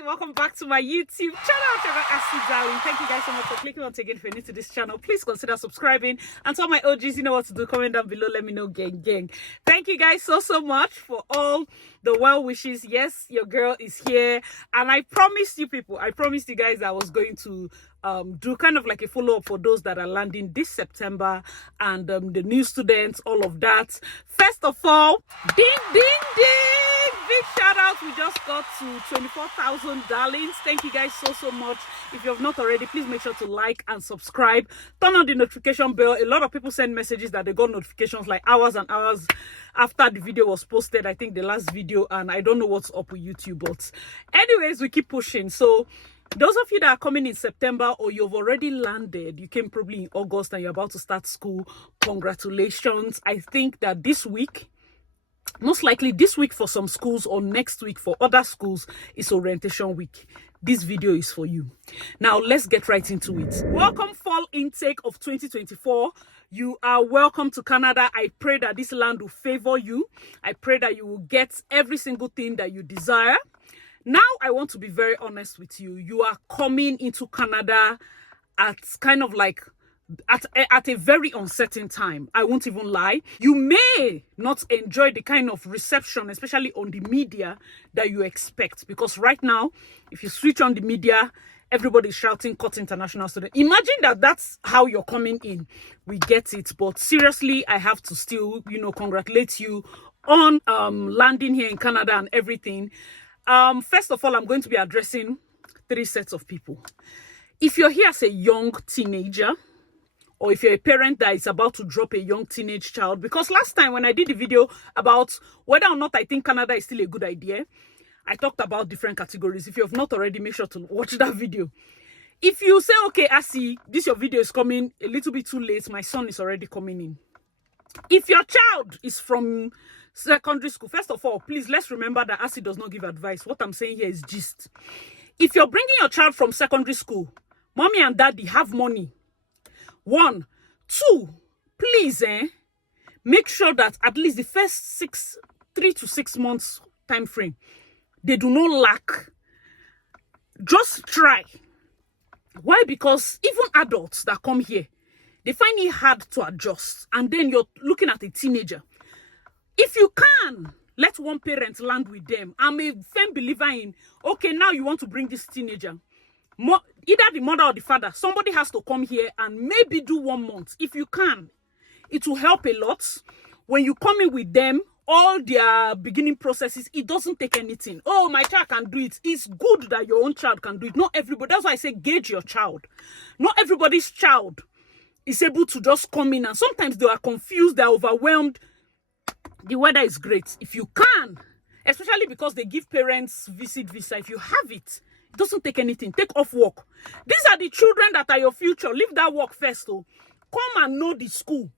and welcome back to my YouTube channel. Darlynnsss. Thank you guys so much for clicking once again if you're new to this channel. Please consider subscribing, and to all my OGs, you know what to do. Comment down below, let me know, gang. Thank you guys so much for all the well wishes. Yes, your girl is here, and I promised you guys I was going to do kind of like a follow-up for those that are landing this September, and the new students, all of that. First of all, ding big shout out, we just got to 24,000 darlings. Thank you guys so much. If you have not already, please make sure to like and subscribe, turn on the notification bell. A lot of people send messages that they got notifications like hours and hours after the video was posted, I think the last video, and I don't know what's up with YouTube, but anyways, we keep pushing. So those of you that are coming in September, or you've already landed, you came probably in August and you're about to start school, congratulations. I think that this week, most likely this week for some schools, or next week for other schools, is orientation week. This video is for you. Now let's get right into it. Welcome fall intake of 2024. You are welcome to Canada. I pray that this land will favor you. I pray that you will get every single thing that you desire. Now I want to be very honest with you. You are coming into Canada at kind of like at a very uncertain time. I won't even lie. You may not enjoy the kind of reception, especially on the media, that you expect, because right now, if you switch on the media, everybody's shouting cut international student. Imagine that that's how you're coming in. We get it, but seriously, I have to still, congratulate you on landing here in Canada and everything. First of all, I'm going to be addressing 3 sets of people. If you're here as a young teenager, or if you're a parent that is about to drop a young teenage child, because last time when I did the video about whether or not I think Canada is still a good idea, I talked about different categories. If you have not already, make sure to watch that video. If you say, okay, Asi, your video is coming a little bit too late, my son is already coming in. If your child is from secondary school, first of all, please, let's remember that Asi does not give advice. What I'm saying here is gist. If you're bringing your child from secondary school, mommy and daddy have money. 1, 2, please, make sure that at least the first 3 to 6 months time frame, they do not lack. Just try. Why? Because even adults that come here, they find it hard to adjust, and then you're looking at a teenager. If you can let one parent land with them, I'm a firm believer in, okay, now you want to bring this teenager, either the mother or the father, somebody has to come here and maybe do 1 month. If you can, it will help a lot. When you come in with them, all their beginning processes, it doesn't take anything. Oh, my child can do it. It's good that your own child can do it. Not everybody. That's why I say gauge your child. Not everybody's child is able to just come in, and sometimes they are confused, they're overwhelmed. The weather is great. If you can, especially because they give parents visit visa, if you have it, it doesn't take anything. Take off work. These are the children that are your future. Leave that work first. Oh. Come and know the school.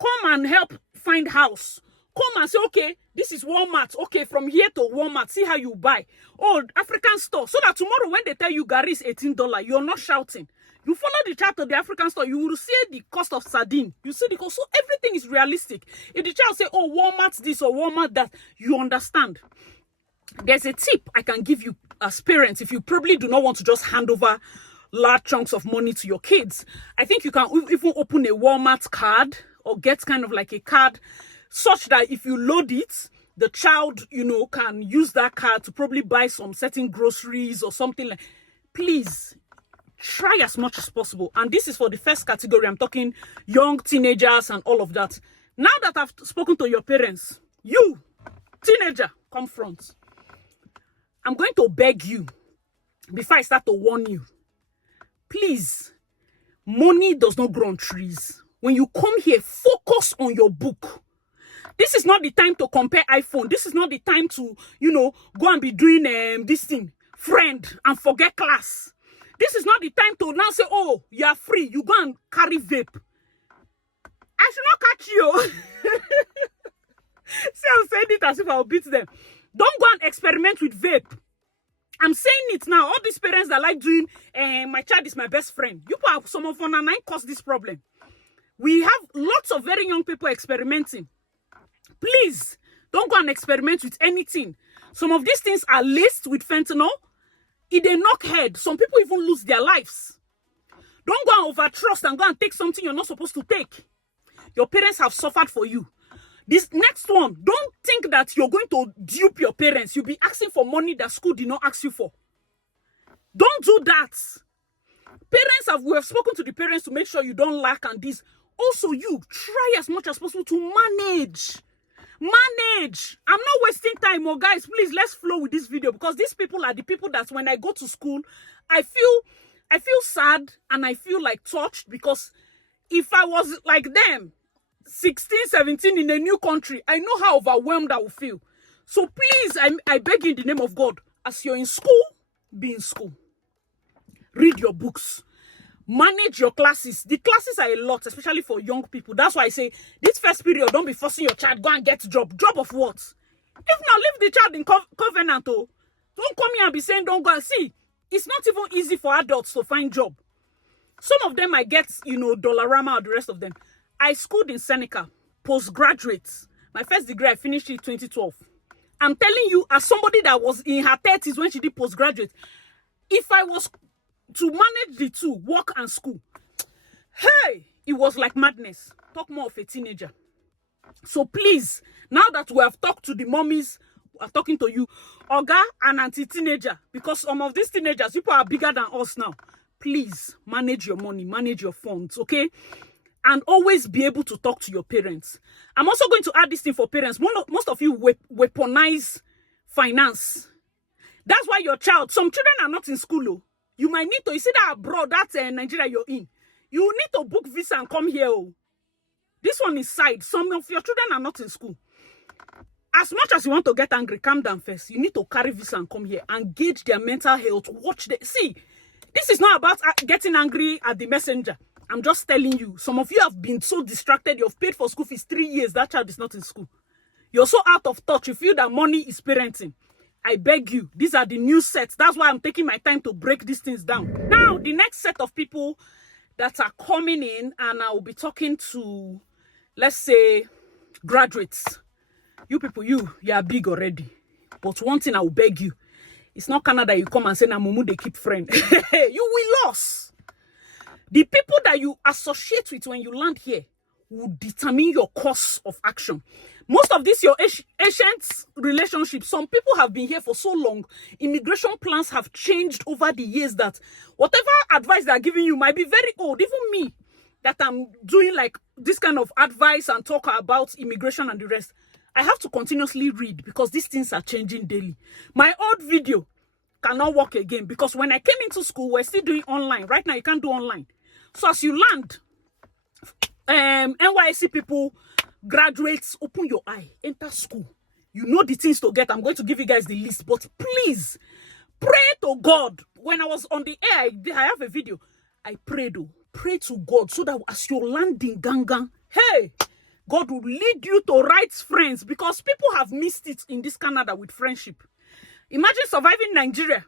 Come and help find house. Come and say, okay, this is Walmart. Okay, from here to Walmart, see how you buy. Oh, African store. So that tomorrow when they tell you Gary is $18, you're not shouting. You follow the chart to the African store, you will see the cost of sardine. You see the cost. So everything is realistic. If the child say, oh, Walmart this or Walmart that, you understand. There's a tip I can give you as parents if you probably do not want to just hand over large chunks of money to your kids. I think you can even open a Walmart card, or get kind of like a card such that if you load it, the child, can use that card to probably buy some certain groceries or something like. Please try as much as possible. And this is for the first category. I'm talking young teenagers and all of that. Now that I've spoken to your parents, you, teenager, come front. I'm going to beg you, before I start to warn you, please, money does not grow on trees. When you come here, focus on your book. This is not the time to compare iPhone. This is not the time to, go and be doing this thing, friend, and forget class. This is not the time to now say, oh, you are free. You go and carry vape. I should not catch you. See, I'm saying it as if I'll beat them. Don't go and experiment with vape. I'm saying it now. All these parents that like doing, my child is my best friend. You have some of 9 cause this problem. We have lots of very young people experimenting. Please, don't go and experiment with anything. Some of these things are laced with fentanyl. If they knock head, some people even lose their lives. Don't go and overtrust and go and take something you're not supposed to take. Your parents have suffered for you. This next one, don't think that you're going to dupe your parents. You'll be asking for money that school did not ask you for. Don't do that. We have spoken to the parents to make sure you don't lack and this. Also, you try as much as possible to manage. Manage. I'm not wasting time, oh guys. Please, let's flow with this video because these people are the people that when I go to school, I feel sad and I feel like touched because if I was like them, 16, 17 in a new country, I know how overwhelmed I will feel. So please, I beg you in the name of God, as you're in school, be in school. Read your books. Manage your classes. The classes are a lot, especially for young people. That's why I say, this first period, don't be forcing your child, go and get a job. Job of what? If not, leave the child in covenant. Oh. Don't come here and be saying, don't go and see. It's not even easy for adults to find job. Some of them might get, Dollarama or the rest of them. I schooled in Seneca, postgraduate. My first degree, I finished in 2012. I'm telling you, as somebody that was in her 30s when she did postgraduate, if I was to manage the two, work and school, hey, it was like madness. Talk more of a teenager. So please, now that we have talked to the mommies, we are talking to you, Oga and anti-teenager, because some of these teenagers, people are bigger than us now. Please, manage your money, manage your funds, okay? And always be able to talk to your parents. I'm also going to add this thing for parents. Most of you weaponize finance. That's why your child, some children are not in school. Oh. You might need to, you see that abroad, that's Nigeria you're in. You need to book visa and come here. Oh. This one is side. Some of your children are not in school. As much as you want to get angry, calm down first. You need to carry visa and come here and gauge their mental health. Watch them. See, this is not about getting angry at the messenger. I'm just telling you, some of you have been so distracted. You've paid for school fees 3 years. That child is not in school. You're so out of touch. You feel that money is parenting. I beg you, these are the new sets. That's why I'm taking my time to break these things down. Now, the next set of people that are coming in, and I will be talking to, let's say, graduates. You people, you are big already. But one thing I will beg you, it's not Canada you come and say, na mumu, they keep friend. You will lose. The people that you associate with when you land here will determine your course of action. Most of this, your ancient relationships, some people have been here for so long. Immigration plans have changed over the years that whatever advice they're giving you might be very old. Even me, that I'm doing like this kind of advice and talk about immigration and the rest, I have to continuously read because these things are changing daily. My old video cannot work again because when I came into school, we're still doing online. Right now, you can't do online. So as you land, NYSC people, graduates, open your eye, enter school. You know the things to get. I'm going to give you guys the list, but please pray to God. When I was on the air, I have a video. I prayed, pray to God so that as you're landing Gangan, hey, God will lead you to right friends because people have missed it in this Canada with friendship. Imagine surviving Nigeria.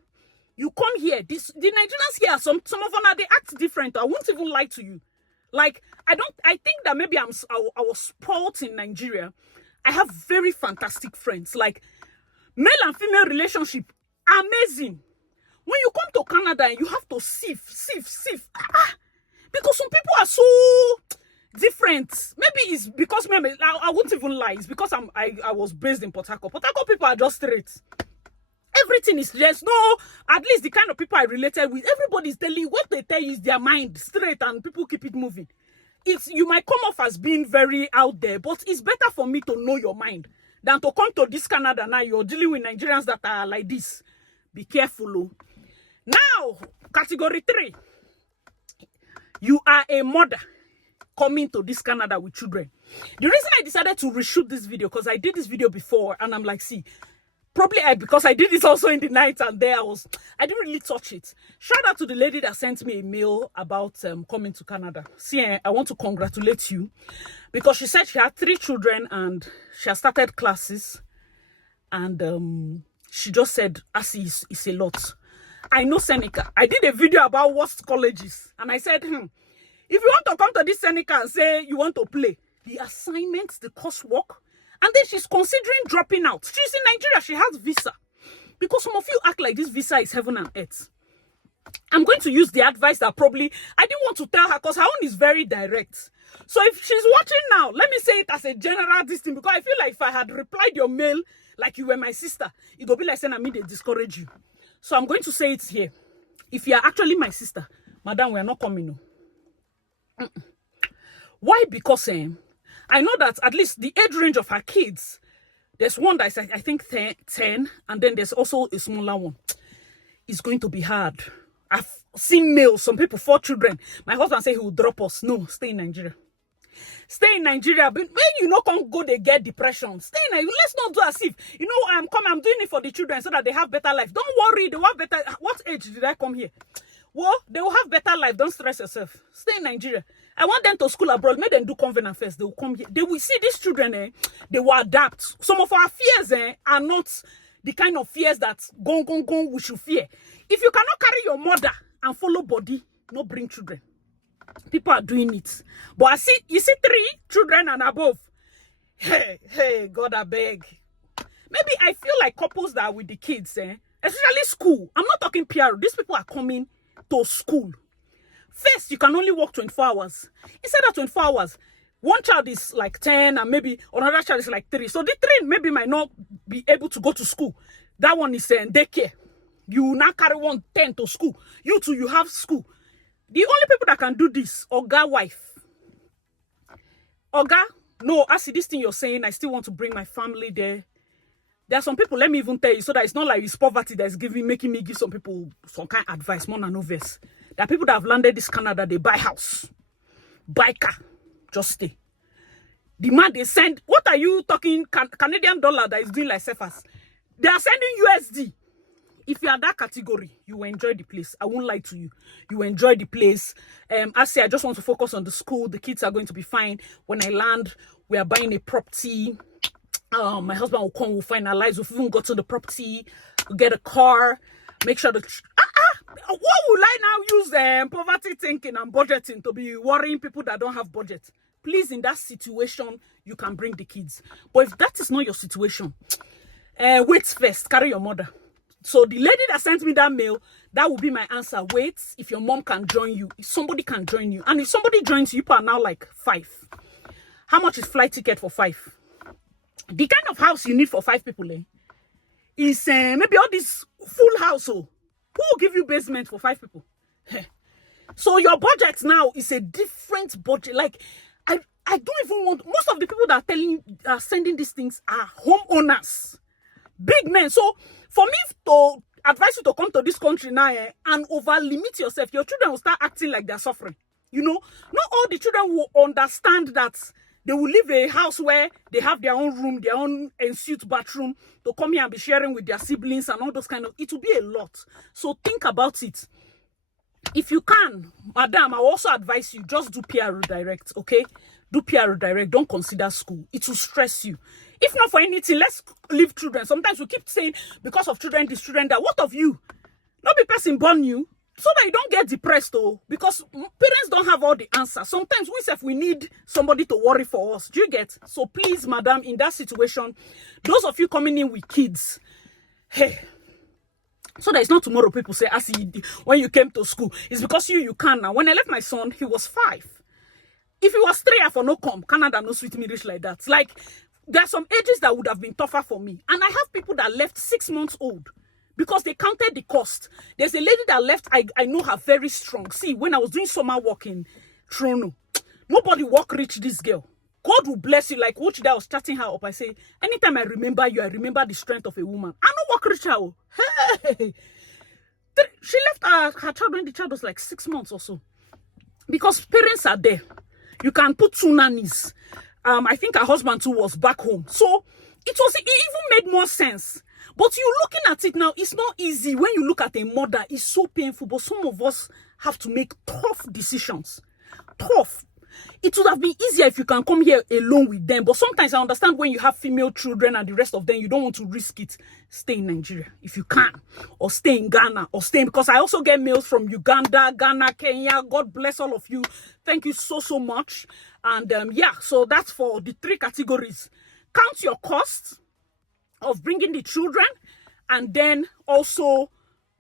You come here, the Nigerians here, some of them, they act different. I won't even lie to you. Like, I think that maybe I was spoiled in Nigeria. I have very fantastic friends. Like, male and female relationship, amazing. When you come to Canada and you have to sift. Because some people are so different. Maybe it's because, I won't even lie. It's because I was based in Port Harcourt. Port Harcourt people are just straight. Everything is just at least the kind of people I related with, everybody's telling you what they tell you is their mind straight and people keep it moving. You might come off as being very out there, but it's better for me to know your mind than to come to this Canada now. You're dealing with Nigerians that are like this. Be careful. Now, category 3. You are a mother coming to this Canada with children. The reason I decided to reshoot this video, because I did this video before and I'm like, see, probably because I did this also in the night and there I didn't really touch it. Shout out to the lady that sent me a mail about coming to Canada. See, I want to congratulate you because she said she had 3 children and she has started classes and she just said, Asi, it's a lot. I know Seneca. I did a video about worst colleges and I said, if you want to come to this Seneca and say you want to play, the assignments, the coursework, and then she's considering dropping out. She's in Nigeria. She has visa. Because some of you act like this visa is heaven and earth. I'm going to use the advice that probably I didn't want to tell her because her own is very direct. So if she's watching now, let me say it as a general thing, because I feel like if I had replied your mail like you were my sister, it would be like saying I mean they discourage you. So I'm going to say it here. If you are actually my sister, madam, we are not coming. No. Why? Because I know that at least the age range of her kids, there's one that's I think 10, and then there's also a smaller one. It's going to be hard. I've seen males, some people, 4 children. My husband say he will drop us. No, stay in Nigeria. Stay in Nigeria. But when you know can't go, they get depression. Stay in Nigeria. Let's not do as if, you know, I'm doing it for the children so that they have better life. Don't worry, they will have better. What age did I come here? Well, they will have better life. Don't stress yourself. Stay in Nigeria. I want them to school abroad. Make them do covenant first. They will come here. They will see these children, they will adapt. Some of our fears are not the kind of fears that we should fear. If you cannot carry your mother and follow body, no bring children. People are doing it. But I see, you see 3 children and above. Hey, God, I beg. Maybe I feel like couples that are with the kids, especially school. I'm not talking PR. These people are coming to school. First, you can only work 24 hours. Instead of 24 hours, one child is like 10 and maybe another child is like 3. So the 3 maybe might not be able to go to school. That one is daycare. You now carry 10 to school. You two, you have school. The only people that can do this, Oga wife. Oga, no, I see this thing you're saying. I still want to bring my family there. There are some people, let me even tell you, so that it's not like it's poverty that's making me give some people some kind of advice, more than no verse. There are people that have landed this Canada, they buy house, buy car, just stay. The man they send, what are you talking, Canadian dollar that is doing like Cephas? They are sending USD. If you are that category, you will enjoy the place. I won't lie to you. You will enjoy the place. I say, I just want to focus on the school. The kids are going to be fine. When I land, we are buying a property. My husband will come, we'll finalize. We've even got to the property. We'll get a car. Make sure that... what will I now use poverty thinking and budgeting to be worrying people that don't have budget? Please, in that situation, you can bring the kids. But if that is not your situation, wait first. Carry your mother. So the lady that sent me that mail, that will be my answer. Wait, if your mom can join you, if somebody can join you. And if somebody joins you, are now like 5. How much is flight ticket for 5? The kind of house you need for 5 people is maybe all this full house. Who will give you basement for 5 people? So your budget now is a different budget. Like, I don't even want... Most of the people that are sending these things are homeowners. Big men. So for me to advise you to come to this country now and over limit yourself, your children will start acting like they're suffering. You know, not all the children will understand that they will leave a house where they have their own room, their own ensuite bathroom, to come here and be sharing with their siblings and all those kind of... It will be a lot. So think about it. If you can, madam, I will also advise you, just do PR direct, okay? Do PR direct. Don't consider school. It will stress you. If not for anything, let's leave children. Sometimes we keep saying, because of children, this, children, that. What of you? Not be person born you, so that you don't get depressed, though. Because parents don't have all the answers. Sometimes we need somebody to worry for us. Do you get? So please, madam, in that situation, those of you coming in with kids, hey, so that it's not tomorrow people say, as when you came to school, it's because you can now. When I left my son, he was 5. If he was 3, I for no come. Canada no sweet me rich like that. Like, there are some ages that would have been tougher for me. And I have people that left 6 months old because they counted the cost. There's a lady that left, I know her very strong. See, when I was doing summer work in Toronto, nobody work rich this girl. God will bless you. Like, watch that, I was chatting her up. I say, anytime I remember you, I remember the strength of a woman. I don't work rich her. Hey! She left her child when the child was like 6 months or so. Because parents are there. You can put 2 nannies. I think her husband too was back home. So it even made more sense. But you looking at it now, it's not easy. When you look at a mother, it's so painful. But some of us have to make tough decisions. Tough. It would have been easier if you can come here alone with them. But sometimes I understand when you have female children and the rest of them, you don't want to risk it. Stay in Nigeria if you can. Or stay in Ghana. Or stay, because I also get mails from Uganda, Ghana, Kenya. God bless all of you. Thank you so, so much. And yeah, so that's for the 3 categories. Count your costs of bringing the children and then also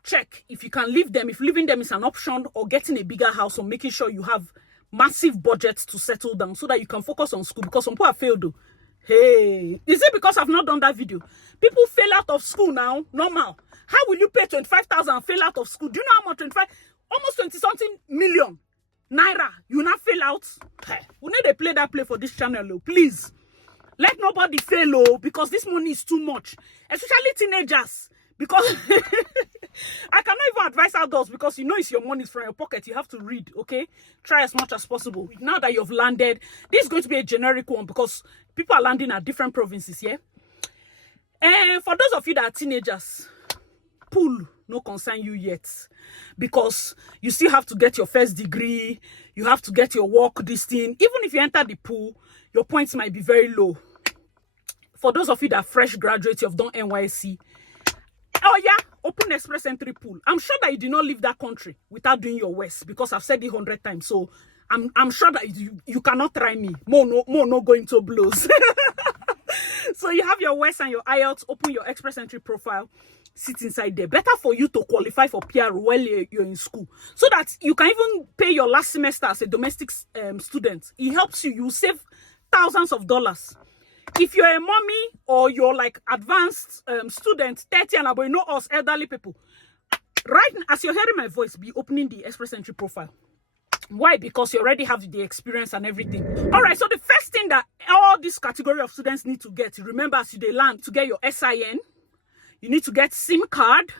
check if you can leave them, if leaving them is an option, or getting a bigger house, or making sure you have massive budgets to settle down so that you can focus on school, because some people have failed though. Hey, is it because I've not done that video? People fail out of school now, normal. How will you pay 25,000 and fail out of school? Do you know how much? 25, almost 20 something million naira. You not fail out? Hey, we need to play that play for this channel, oh, please. Let nobody fail, oh, because this money is too much, especially teenagers. Because I cannot even advise adults, because you know it's your money, it's from your pocket. You have to read, okay? Try as much as possible. Now that you've landed, this is going to be a generic one because people are landing at different provinces, yeah? And for those of you that are teenagers, pool no concern you yet, because you still have to get your first degree, you have to get your work, this thing. Even if you enter the pool, your points might be very low. For those of you that are fresh graduates, you've done NYC, oh yeah, open express entry pool. I'm sure that you did not leave that country without doing your West, because I've said it 100 times. So I'm sure that you cannot try me. More no going to blows. So you have your West and your IELTS, open your express entry profile, sit inside there. Better for you to qualify for PR while you're in school, so that you can even pay your last semester as a domestic student. It helps you. You save thousands of dollars. If you're a mommy or you're like advanced student, 30 and above, you know us elderly people, right now, as you're hearing my voice, be opening the express entry profile. Why? Because you already have the experience and everything. All right, so the first thing that all this category of students need to get, remember, as they land, to get your SIN, you need to get SIM card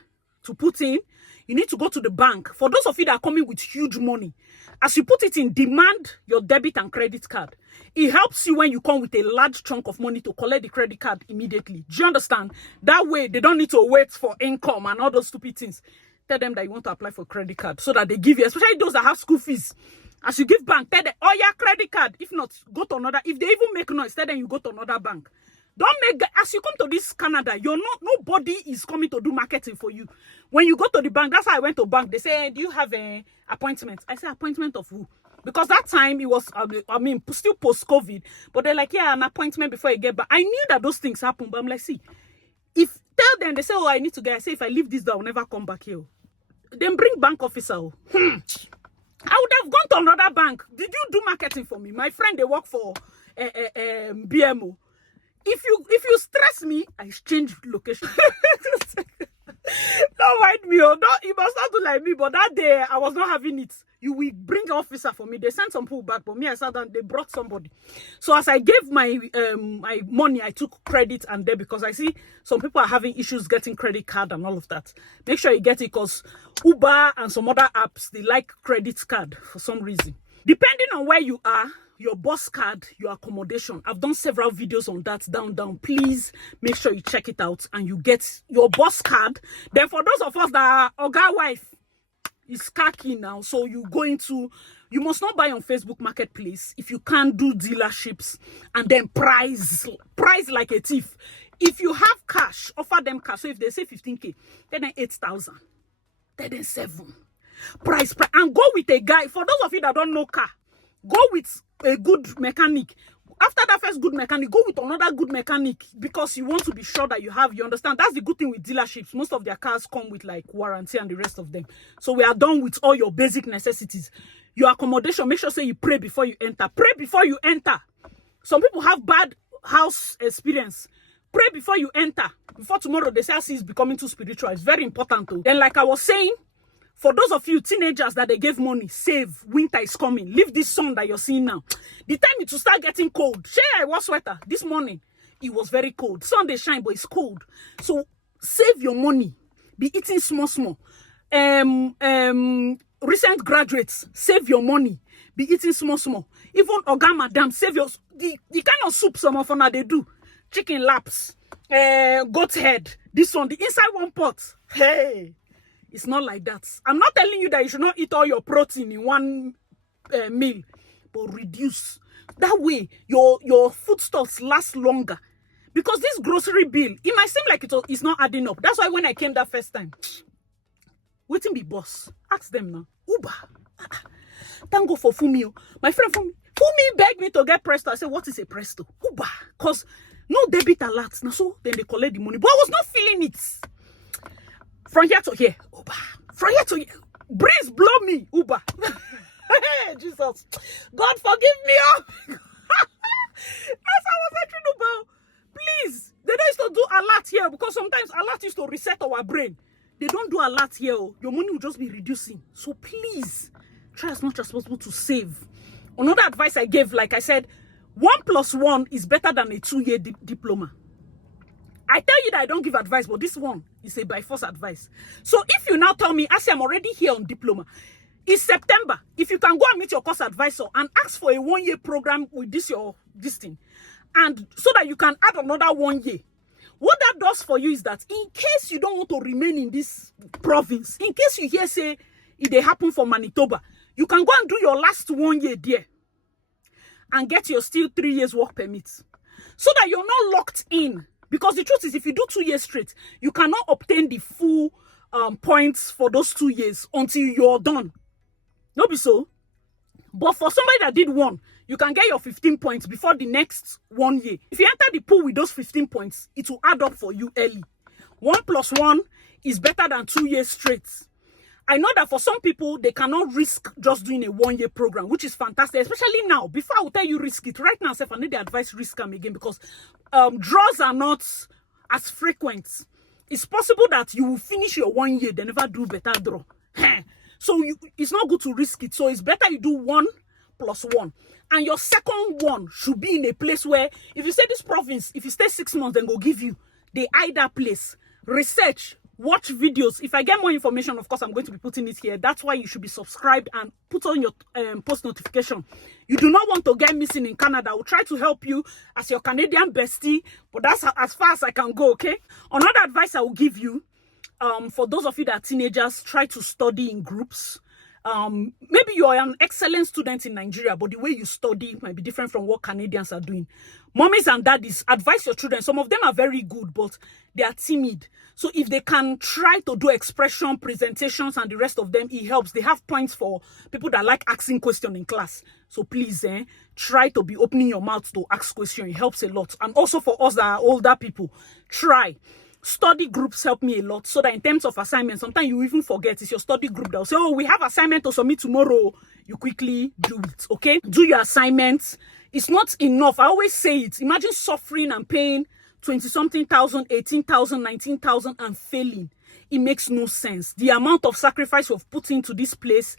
to put in. You need to go to the bank. For those of you that are coming with huge money, as you put it in, demand your debit and credit card. It helps you when you come with a large chunk of money to collect the credit card immediately. Do you understand? That way, they don't need to wait for income and all those stupid things. Tell them that you want to apply for credit card so that they give you, especially those that have school fees. As you give bank, tell them, oh yeah, credit card. If not, go to another. If they even make noise, tell them you go to another bank. Don't make, as you come to this Canada, nobody is coming to do marketing for you. When you go to the bank, that's how I went to bank. They say, hey, do you have an appointment? I say, appointment of who? Because that time it was, still post-COVID. But they're like, yeah, an appointment before you get back. I knew that those things happen, but I'm like, see, if tell them, they say, oh, I need to get, I say, if I leave this door, I'll never come back here. Then bring bank officer. I would have gone to another bank. Did you do marketing for me? My friend, they work for BMO. If you stress me, I change location. Don't mind me. Oh, no, you must not do like me. But that day, I was not having it. You will bring an officer for me. They sent some people back, but me, I sat down. They brought somebody. So as I gave my my money, I took credit and debit, because I see some people are having issues getting credit card and all of that. Make sure you get it, because Uber and some other apps, they like credit card for some reason. Depending on where you are, your bus card, your accommodation. I've done several videos on that down. Please make sure you check it out and you get your bus card. Then for those of us that are Oga wife is khaki now, so you must not buy on Facebook Marketplace. If you can't do dealerships and then price like a thief. If you have cash, offer them cash. So if they say 15K, then 8,000, then 7. Price, and go with a guy. For those of you that don't know car, go with a good mechanic. After that first good mechanic, go with another good mechanic, because you want to be sure that you understand. That's the good thing with dealerships. Most of their cars come with like warranty and the rest of them. So we are done with all your basic necessities. Your accommodation, make sure say you pray before you enter. Pray before you enter. Some people have bad house experience. Pray before you enter. Before tomorrow they say is becoming too spiritual. It's very important though. Then like I was saying, for those of you teenagers that they gave money, save. Winter is coming. Leave this sun that you're seeing now. The time it will start getting cold. I wore sweater this morning. It was very cold. Sun they shine, but it's cold. So save your money. Be eating small. Recent graduates, save your money. Be eating small. Even Oga Madam, save your the kind of soup some of them they do. Chicken laps, goat head. This one, the inside one pot. Hey. It's not like that. I'm not telling you that you should not eat all your protein in one meal, but reduce. That way, your foodstuffs last longer. Because this grocery bill, it might seem like it's not adding up. That's why when I came that first time, waiting be boss. Ask them now. Uber. Thank God for Fumi. My friend Fumi begged me to get Presto. I said, what is a Presto? Uber. Because no debit alert. Now so then they collect the money. But I was not feeling it. From here to here, Uber. From here to here, breeze blow me, Uber. Hey, Jesus. God forgive me. Oh. As I was entering Uber, please. They don't used to do alert here because sometimes alert used to reset our brain. They don't do alert here. Your money will just be reducing. So please, try as much as possible to save. Another advice I gave, like I said, 1 + 1 is better than a 2-year diploma. I tell you that I don't give advice, but this one is a by force advice. So if you now tell me, I say I'm already here on diploma, it's September. If you can go and meet your course advisor and ask for a 1-year program with this thing, and so that you can add another 1 year. What that does for you is that in case you don't want to remain in this province, in case you hear say it they happen for Manitoba, you can go and do your last 1 year there and get your still 3 years work permit, so that you're not locked in. Because the truth is, if you do 2 years straight, you cannot obtain the full points for those 2 years until you're done. No be so. But for somebody that did 1, you can get your 15 points before the next 1 year. If you enter the pool with those 15 points, it will add up for you early. 1 + 1 is better than 2 years straight. I know that for some people, they cannot risk just doing a 1-year program, which is fantastic, especially now. Before I will tell you risk it, right now, I need the advice risk them again, because draws are not as frequent. It's possible that you will finish your 1 year, they never do better draw. So it's not good to risk it. So it's better you do 1 + 1. And your second one should be in a place where, if you say this province, if you stay 6 months, then go give you. They hide that place. Research. Watch videos. If I get more information, of course, I'm going to be putting it here. That's why you should be subscribed and put on your post notification. You do not want to get missing in Canada. I will try to help you as your Canadian bestie, but that's as far as I can go, okay? Another advice I will give you, for those of you that are teenagers, try to study in groups. Maybe you are an excellent student in Nigeria, but the way you study might be different from what Canadians are doing. Mommies and daddies, advise your children. Some of them are very good, but they are timid. So if they can try to do expression, presentations, and the rest of them, it helps. They have points for people that like asking questions in class. So please, try to be opening your mouth to ask questions. It helps a lot. And also for us that are older people, try. Study groups help me a lot, so that in terms of assignments, sometimes you even forget. It's your study group that will say, oh, we have assignment to submit tomorrow. You quickly do it, okay? Do your assignments. It's not enough. I always say it. Imagine suffering and paying 20-something thousand, 18,000, 19,000 and failing. It makes no sense. The amount of sacrifice we've put into this place,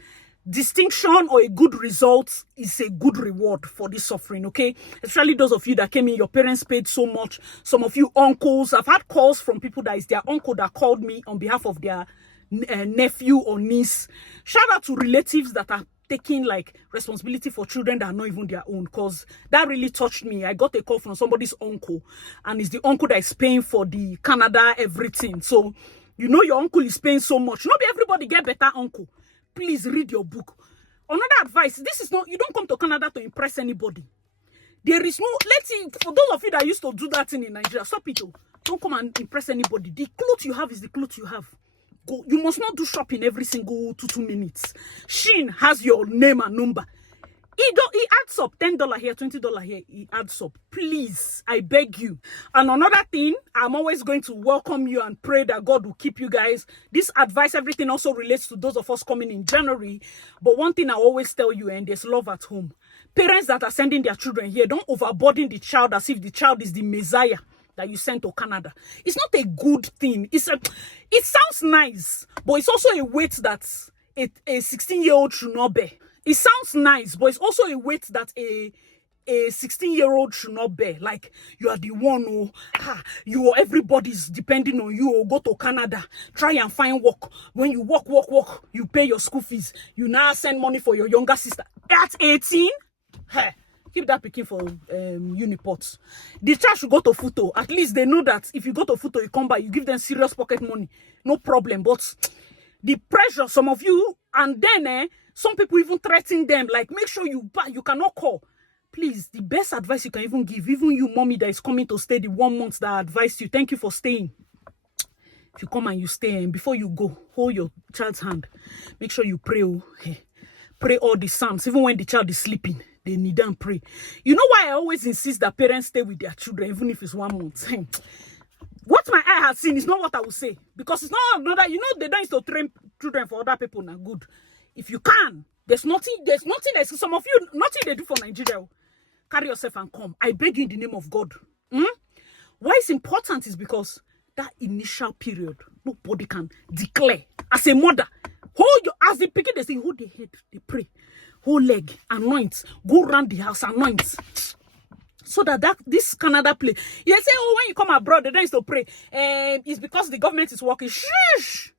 distinction or a good result is a good reward for this suffering, okay? Especially those of you that came in, your parents paid so much. Some of you uncles, I've had calls from people that is their uncle that called me on behalf of their nephew or niece. Shout out to relatives that are taking like responsibility for children that are not even their own, because that really touched me. I got a call from somebody's uncle, and it's the uncle that is paying for the Canada everything. So you know your uncle is paying so much. Not be everybody get better uncle. Please read your book. Another advice, this is not, you don't come to Canada to impress anybody. There is no, let's see, for those of you that used to do that thing in Nigeria, stop it. Don't come and impress anybody. The clothes you have is the clothes you have. Go. You must not do shopping every single 2 minutes. Shein has your name and number. It adds up. $10 here, $20 here. It adds up. Please, I beg you. And another thing, I'm always going to welcome you and pray that God will keep you guys. This advice, everything also relates to those of us coming in January. But one thing I always tell you, and there's love at home. Parents that are sending their children here, don't overburden the child as if the child is the Messiah that you sent to Canada. It's not a good thing. It sounds nice, but it's also a weight that a 16-year-old should not bear. It sounds nice, but it's also a weight that a 16-year-old should not bear. Like, you are the one who, everybody's depending on you, or go to Canada, try and find work. When you work, you pay your school fees. You now send money for your younger sister. At 18, keep that picking for Uniports. The child should go to Futo. At least they know that if you go to Futo, you come back, you give them serious pocket money. No problem. But the pressure, some of you, and then some people even threaten them, like, make sure you buy, you cannot call. Please, the best advice you can even give, even you mommy that is coming to stay the 1 month that I advised you, thank you for staying. If you come and you stay, and before you go, hold your child's hand. Make sure you pray. Pray all the psalms, even when the child is sleeping. They need them pray. You know why I always insist that parents stay with their children, even if it's 1 month? What my eye has seen is not what I will say, because it's not another. You know, they don't used to train children for other people. Now, good. If you can, there's nothing. There's some of you nothing they do for Nigeria. Carry yourself and come. I beg you in the name of God. Why it's important is because that initial period, nobody can declare. As a mother, hold your, as the picket, they say, hold the head, they pray. Hold leg, anoint. Go around the house, anoint. So that this Canada place. You say, oh, when you come abroad, they don't used to pray. It's because the government is working. Shush!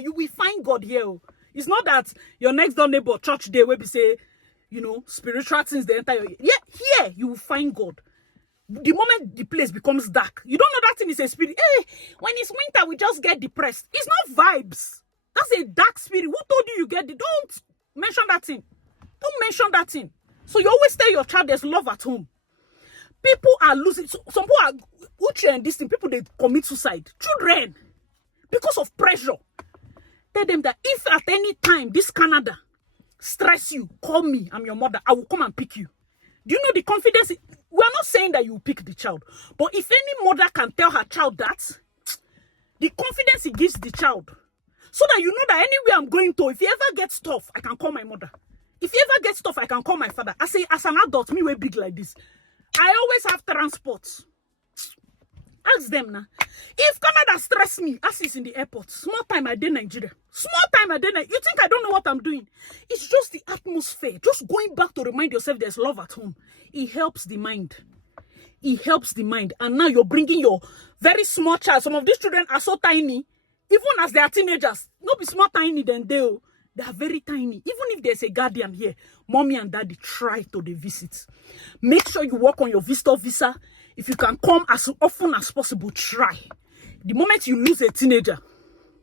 You will find God here. It's not that your next door neighbor church day where we say, you know, spiritual things the entire. Yeah, here you will find God. The moment the place becomes dark, you don't know that thing is a spirit. Hey, when it's winter, we just get depressed. It's not vibes. That's a dark spirit. Who told you get it? Don't mention that thing. Don't mention that thing. So you always tell your child there's love at home. People are losing. Some people are and this thing. People, they commit suicide. Children, because of pressure. Tell them that if at any time this Canada stress you, call me. I'm your mother. I will come and pick you. Do you know the confidence? We are not saying that you pick the child, but if any mother can tell her child that, the confidence it gives the child, so that you know that anywhere I'm going to, if you ever get tough, I can call my mother. If you ever get tough, I can call my father. I say, as an adult, me way big like this, I always have transport. Ask them now. If Canada stress me, as is in the airport, small time I did Nigeria. Small time I did Nigeria. You think I don't know what I'm doing? It's just the atmosphere. Just going back to remind yourself there's love at home. It helps the mind. It helps the mind. And now you're bringing your very small child. Some of these children are so tiny. Even as they are teenagers, not be small tiny than they are very tiny. Even if there's a guardian here, mommy and daddy try to the visit. Make sure you work on your visitor visa. If you can come as often as possible, try. The moment you lose a teenager,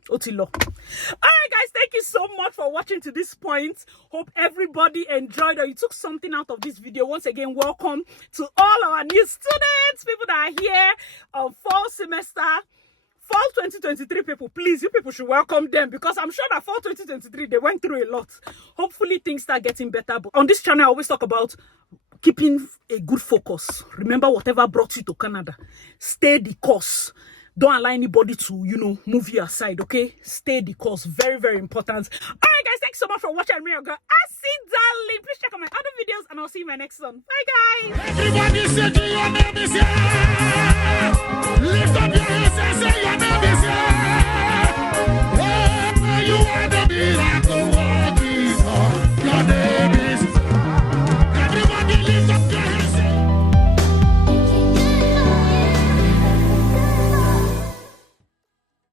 Otilo. All right, guys, thank you so much for watching to this point. Hope everybody enjoyed or you took something out of this video. Once again, welcome to all our new students, people that are here on fall semester. Fall 2023 people, please, you people should welcome them, because I'm sure that fall 2023, they went through a lot. Hopefully things start getting better. But on this channel, I always talk about keeping a good focus. Remember whatever brought you to Canada. Stay the course. Don't allow anybody to, you know, move you aside, okay? Stay the course. Very, very important. All right, guys, thanks so much for watching. I'm your girl, Darlynnsss. Please check out my other videos, and I'll see you in my next one. Bye, guys. Everybody say your name is here. Lift up your hands and say your name is here.